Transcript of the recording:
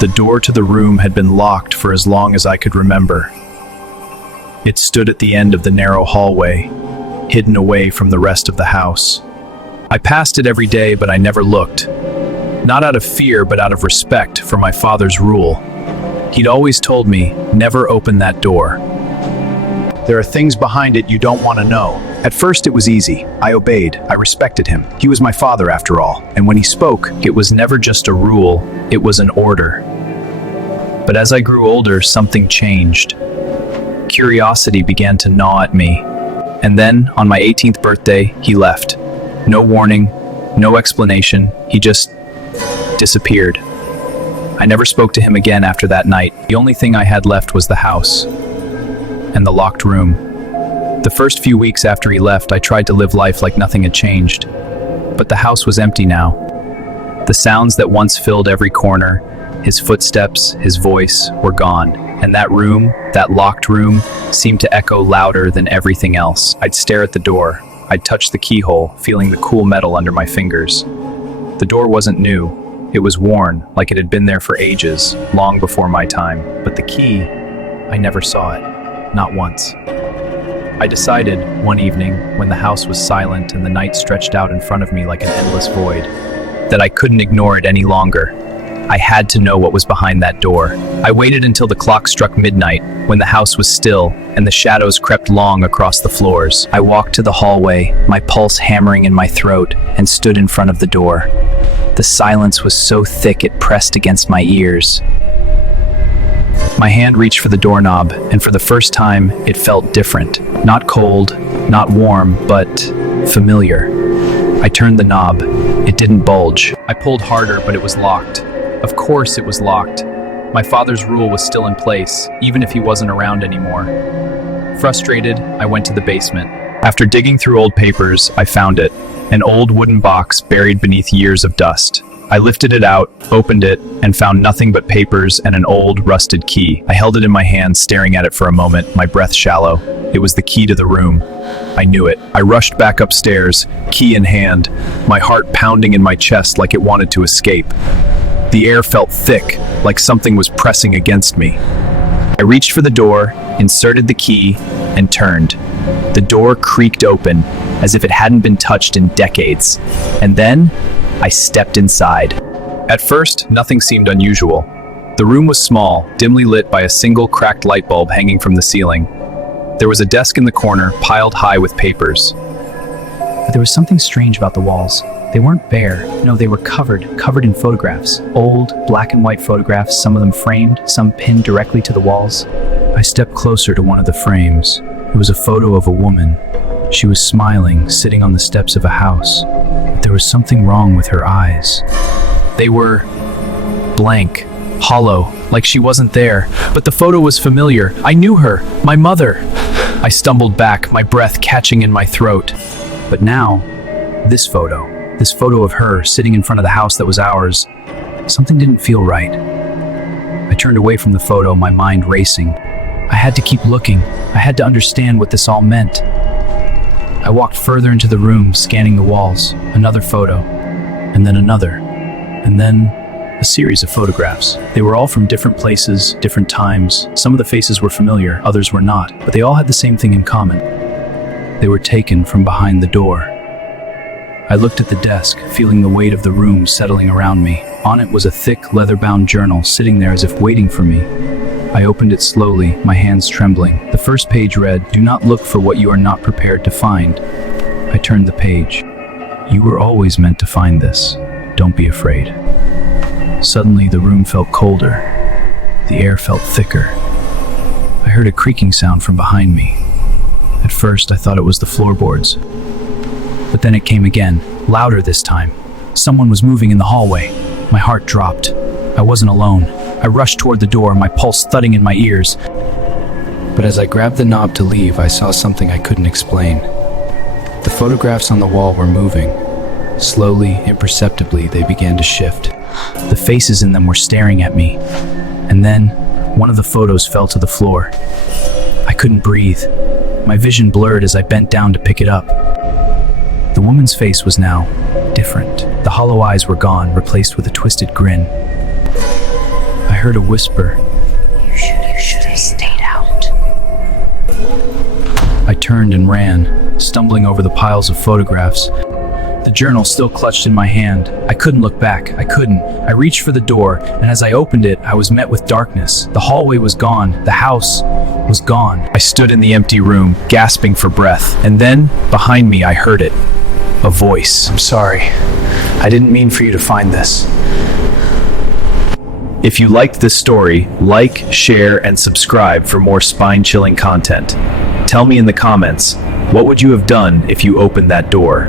The door to the room had been locked for as long as I could remember. It stood at the end of the narrow hallway, hidden away from the rest of the house. I passed it every day, but I never looked. Not out of fear, but out of respect for my father's rule. He'd always told me, never open that door. There are things behind it you don't want to know. At first it was easy. I obeyed. I respected him. He was my father after all. And when he spoke, it was never just a rule, it was an order. But as I grew older, something changed. Curiosity began to gnaw at me. And then, on my 18th birthday, he left. No warning, no explanation. He just disappeared. I never spoke to him again after that night. The only thing I had left was the house and the locked room. The first few weeks after he left, I tried to live life like nothing had changed. But the house was empty now. The sounds that once filled every corner, his footsteps, his voice, were gone. And that room, that locked room, seemed to echo louder than everything else. I'd stare at the door. I'd touch the keyhole, feeling the cool metal under my fingers. The door wasn't new. It was worn, like it had been there for ages, long before my time. But the key, I never saw it. Not once. I decided, one evening, when the house was silent and the night stretched out in front of me like an endless void, that I couldn't ignore it any longer. I had to know what was behind that door. I waited until the clock struck midnight, when the house was still and the shadows crept long across the floors. I walked to the hallway, my pulse hammering in my throat, and stood in front of the door. The silence was so thick it pressed against my ears. My hand reached for the doorknob, and for the first time, it felt different. Not cold, not warm, but familiar. I turned the knob. It didn't bulge. I pulled harder, but it was locked. Of course it was locked. My father's rule was still in place, even if he wasn't around anymore. Frustrated, I went to the basement. After digging through old papers, I found it, an old wooden box buried beneath years of dust. I lifted it out, opened it, and found nothing but papers and an old, rusted key. I held it in my hand, staring at it for a moment, my breath shallow. It was the key to the room. I knew it. I rushed back upstairs, key in hand, my heart pounding in my chest like it wanted to escape. The air felt thick, like something was pressing against me. I reached for the door, inserted the key, and turned. The door creaked open, as if it hadn't been touched in decades. And then, I stepped inside. At first, nothing seemed unusual. The room was small, dimly lit by a single cracked light bulb hanging from the ceiling. There was a desk in the corner, piled high with papers. But there was something strange about the walls. They weren't bare. No, they were covered in photographs. Old, black and white photographs, some of them framed, some pinned directly to the walls. I stepped closer to one of the frames. It was a photo of a woman. She was smiling, sitting on the steps of a house. But there was something wrong with her eyes. They were blank, hollow, like she wasn't there. But the photo was familiar. I knew her, my mother. I stumbled back, my breath catching in my throat. But now, this photo of her sitting in front of the house that was ours, something didn't feel right. I turned away from the photo, my mind racing. I had to keep looking. I had to understand what this all meant. I walked further into the room, scanning the walls. Another photo, and then another, and then a series of photographs. They were all from different places, different times. Some of the faces were familiar, others were not, but they all had the same thing in common. They were taken from behind the door. I looked at the desk, feeling the weight of the room settling around me. On it was a thick, leather-bound journal, sitting there as if waiting for me. I opened it slowly, my hands trembling. The first page read, "Do not look for what you are not prepared to find." I turned the page. "You were always meant to find this. Don't be afraid." Suddenly, the room felt colder. The air felt thicker. I heard a creaking sound from behind me. At first, I thought it was the floorboards. But then it came again, louder this time. Someone was moving in the hallway. My heart dropped. I wasn't alone. I rushed toward the door, my pulse thudding in my ears. But as I grabbed the knob to leave, I saw something I couldn't explain. The photographs on the wall were moving. Slowly, imperceptibly, they began to shift. The faces in them were staring at me. And then, one of the photos fell to the floor. I couldn't breathe. My vision blurred as I bent down to pick it up. The woman's face was now different. The hollow eyes were gone, replaced with a twisted grin. I heard a whisper. You should have stayed out. I turned and ran, stumbling over the piles of photographs. The journal still clutched in my hand. I couldn't look back. I couldn't. I reached for the door, and as I opened it, I was met with darkness. The hallway was gone. The house was gone. I stood in the empty room, gasping for breath, and then, behind me, I heard it. A voice. I'm sorry. I didn't mean for you to find this. If you liked this story, like, share, and subscribe for more spine-chilling content. Tell me in the comments, what would you have done if you opened that door?